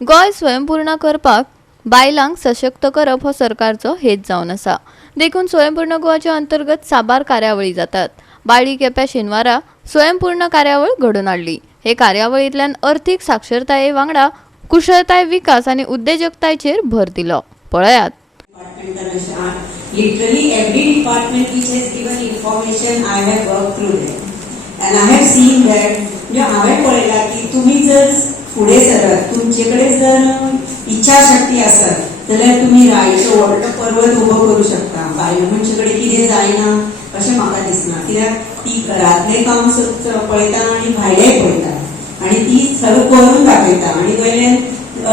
गोय स्वयंपूर्ण करपाक बायलांक सशक्त करप हो सरकारचो हेत जावन आसा. देखून स्वयंपूर्ण गोवाच्या अंतर्गत साबार कार्यावळी जातात. बाळी केप्या शेनवारा स्वयंपूर्ण कार्यावळ घडोवन हाडली. हे कार्यावळींतल्यान अर्थीक साक्षरताये वांगडा कुशळताय विकास आनी उद्देजकतायेचेर भर दिलो. पळयात. Literally every department which has given information, I have worked through them. And I have seen that, म्हणजे हांवें पळयलां की तुमी जर फुडें सरत, तुमचे कडेन जर इच्छाशक्ती आसत जाल्यार तुमी रायचो व्हडलो पर्वत उबो करूं शकता. बायल मनशे कडेन कितें जायना अशें म्हाका दिसना, कित्याक ती घरांतलें काम पळयता आनी भायलेंय पळयता आनी ती सगळें करून दाखयता आनी वयल्यान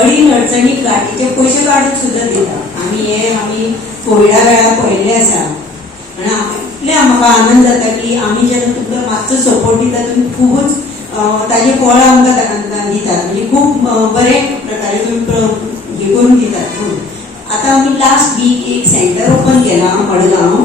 अडीन अडचणी गाठीचे पयशे काडून सुद्दां दिता. आमी कोविडा वेळार पळयल्लें आसा आनी इतलें म्हाका आनंद जाता की आमी जेन्ना तुमकां मातसो सपोर्ट दिता तुमी खूबच ताजे फळ आमकां दितात, म्हणजे खूब बरे प्रकारे तुमी हे करून दितात. आतां आमी लास्ट वीक एक सेंटर ओपन केलां मडगांव,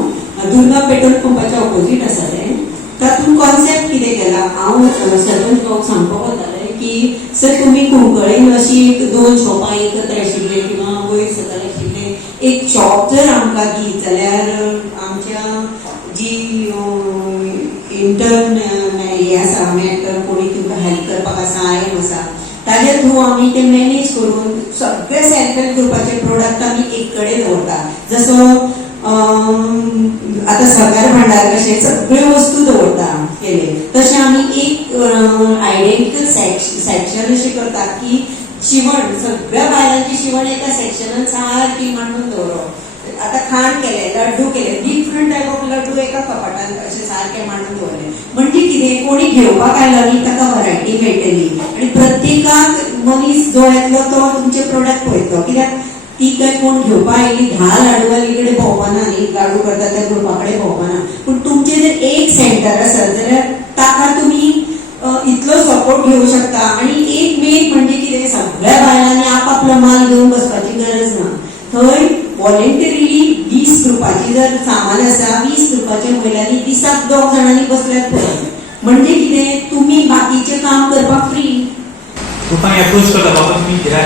दुर्गा पेट्रोल पंपाच्या ऑपोजीट आसा तें. तातूंत कॉन्सेप्ट कितें केला, हांव सरपंच भाऊक सांगपाक वतालें की सर तुमी कुंकळेन अशी 2 शॉपां एकत्र आशिल्ले किंवा वयर सकयल आशिल्ले एक शॉप जर आमकां दीत जाल्यार आमच्या जी इंटर्न हे आसा मेंटर कोणी तुमकां हेल्प करपाक आसा, आयएम आसा, ताजे थ्रू आमी ते मॅनेज करून सगळे सेल्फ हेल्प ग्रुपाचे प्रोडक्ट आमी एक कडेन दवरता. जसो आता सहकार भांडार कशे सगळे वस्तू दवरता केले, तशें आमी एक आयडेंटिकल सेक्शन अशें करता की शिवण सगळ्या बायलांची शिवण एका सेक्शनान सारकी मांडून दवरप. आता खाण केले, लड्डू केले, डिफरंट टायप ऑफ लड्डू एका कपाटान अशें सारकें मांडून दवरले. म्हणजे कितें कोणी घेवपाक आयलो न्ही ताका वरायटी मेळटली आनी प्रत्येकाक मनीस जो येतलो तो तुमचे प्रोडक्ट पळयतलो, कित्याक ती काय कोण घेवपा आयली 10 लाडूवाली कडेन भोंवपाना न्ही, लाडू करता त्या ग्रुपा कडेन भोंवपाना. पूण तुमचे जर एक सेंटर आसत जाल्यार ताका तुमी इतलो सपोर्ट घेवं शकता. आनी एक मेन म्हणजे कितें, सगळ्या बायलांनी आपापलो माल घेवन बसपाची गरज ना. थंय व्हॉलेंटरीली 20 ग्रुपाची जर सामान आसा, 20 ग्रुपाच्या महिलांनी दिसाक 2 जाणांनी बसल्यार पुरो. म्हणजे कितें, तुमी बाकीचें काम करपाक फ्री. ग्रुपांक एप्रोच करता बाबा तुम्ही घ्या,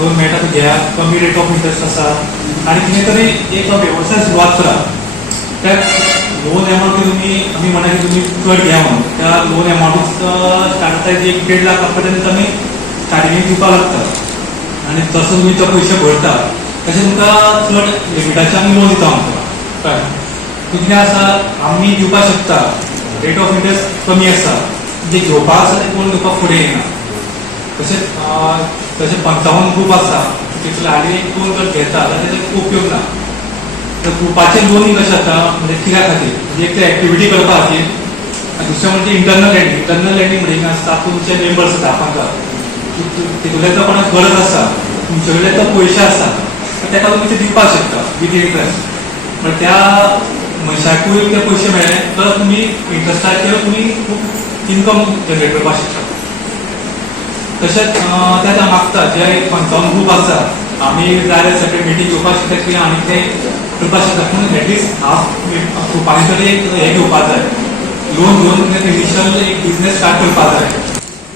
लोन मेळटा तो घ्या, कमी रेट ऑफ इंटरेस्ट आसा आनी कितें तरी एक वेवसाय सुरवात करा. त्या लोन अमाउंट तुम्ही आमी म्हणा की तुम्ही चड घ्या म्हणून त्या लोन अमाउंट स्टार्ट जाता 1-1.5 लाख पर्यंत आमी स्टार्टिंगेक दिवपाक लागता आनी तसो तुम्ही तो पयशे भरता तशें तुमकां चड लिमिटाचें आमी लोन दिता आमकां. कळ्ळें? कितें आसा आमी दिवपाक शकता, रेट ऑफ इंटरेस्ट कमी आसा, जे घेवपाक आसा ते कोण दिवपाक फुडें येना. तशें 55 ग्रुप आसा, तितले आनी कोण जर घेता जाल्यार तेजो उपयोग ना. तर ग्रुपाचे लोन कशें जाता म्हणजे कित्या खातीर, म्हणजे एक एक्टिविटी करपा खातीर, आनी दुसरें म्हणजे इंटरनल लँडींग. इंटरनल लँडींग म्हणजे आसता तुमचे मेंबर्स आसा 15, तितूंतल्यान जर कोणाक गरज आसा, तुमचे कडेन तो पयशे आसा, ताका तुमी ते दिवपाक शकता विथ इंटरेस्ट. म्हणजे त्या मनशाकूय ते पयशे मेळ्ळे तर तुमी इंटरेस्टाचेर तुमी खूब इन्कम जनरेट करपाक शकता. तशेंच ते मागता जे 55 ग्रुप आसा, आमी जाल्यार सेपरेट मिटींग घेवपाक शकता किंवा आनी ते करपाक शकता. पूण एटलिस्ट हाफ ग्रुपांनी तरी एक हे घेवपाक जाय, लोन घेवन इनिशियल एक बिझनेस स्टार्ट करपाक जाय.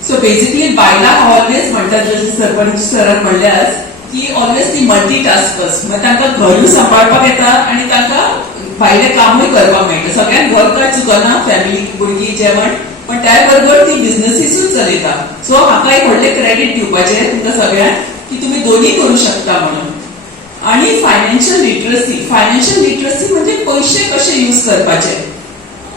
सो बेसिकली बायलांक ऑलवेज म्हणटात, जशें सरपंच सरान म्हणल्यार की ऑलवेज ती मल्टीटास्कर्स, म्हणजे तांकां घरूय सांबाळपाक येता आनी तांकां भायलें कामूय करपाक मेळटा. सगळ्यांक घर काय चुकना, फॅमिली, भुरगीं, जेवण, पण त्या बरोबर ती बिझनेसीसूच चलयता. सो म्हाका एक व्हडलें क्रेडीट दिवपाचें तुमकां सगळ्यांक की तुमी दोन्ही करूं शकता म्हणून. आणि फायनान्शियल लिटरसी म्हणजे पयशे कशे यूज करपाचे.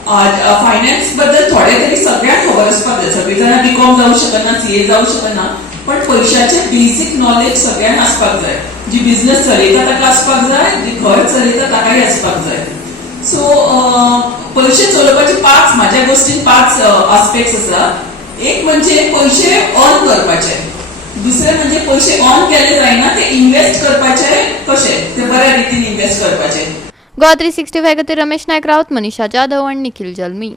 फायनान्स बद्दल थोडे तरी सगळ्यांक खबर आसपाक जाय. सगळीं जाणां बीकॉम जावं शकना, सीए जावं शकना, पण पयशाचें बेसिक नॉलेज सगळ्यांक आसपाक जाय. जी बिझनेस चलयता ताका आसपाक जाय, जी घर चलयता ताकाय आसपाक जाय. सो पयशे चलोवपाचे 5 म्हाज्या गोश्टीन 5 आस्पेक्ट्स आसा. एक म्हणजे पयशे अर्न करपाचे, दुसरे म्हणजे पयशे अर्न केले जायना ते इन्वेस्ट करपाचे कशे, ते बऱ्या रितीन इन्वेस्ट करपाचे. गोवा 365 खातीर रमेश नायक रावत, मनीषा जाधव आनी निखिल जल्मी.